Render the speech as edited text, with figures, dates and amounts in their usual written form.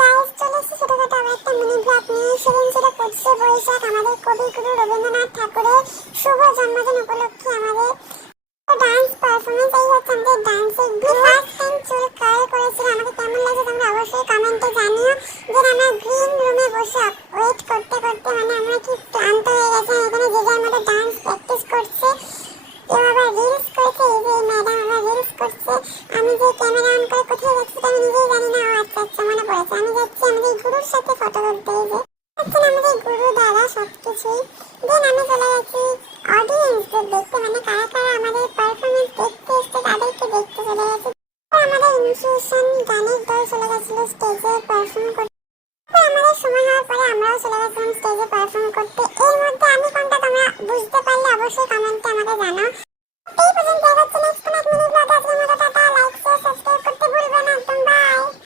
Guys চলে এসেছি ছোটখাটো আবার একটা মিনি ব্লগ নিয়ে। সেদিন ছিল 25শে বৈশাখ, আমাদের কবিগুরু রবীন্দ্রনাথ ঠাকুরের শুভ জন্মদিন উপলক্ষে আমাদের ডান্স পারফরমেন্স। এই হচ্ছে আমাদের ডান্সের ফার্স্ট টাইম চুল কার্ল করেছিল। আমাকে কেমন লাগছে তোমরা অবশ্যই কমেন্টে জানিও। দেন আমরা গ্রিন রুমে বসে ওয়েট করতে করতে আমরা কি ক্লান্ত হয়ে গেছি। এখানে যে যার মতো ডান্স প্র্যাকটিস করছে, কেউ আবার রিলস করছে। এই যে ম্যাডাম আবার রিলস করছে। আমি যে ক্যামেরা অন করে কোথায় যাচ্ছি আমি নিজেই জানি না। আচ্ছা আচ্ছা মনে পড়েছে, আমি যাচ্ছি আমাদের গুরুর সাথে ফটো তুলতে। এই যে হচ্ছেন আমাদের গুরু দ্বারা সবকিছুই। দেন আমি চলে গেছি অডিয়েন্সদের দেখতে, কারা কারা আমাদের পারফরমেন্স দেখতে এসছে তাদেরকে দেখতে চলে গেছি। আমাদের ইনিশিয়েশন গানের দল চলে গেছিল স্টেজে পারফর্ম করতে। আমাদের সময় হওয়ার পরে আমরাও চলে গেছিলাম স্টেজে পারফর্ম করতে। এর মধ্যে আমি কোনটা তোমরা বুঝতে পারলে অবশ্যই কমেন্টে আমাকে জানাও। এই পর্যন্ত হচ্ছে নেক্সট কোনো এক মিনি ব্লগ। আজকের মতো টাটা, লাইক শেয়ার সাবস্ক্রাইব করতে ভুলবে না একদম। বাই।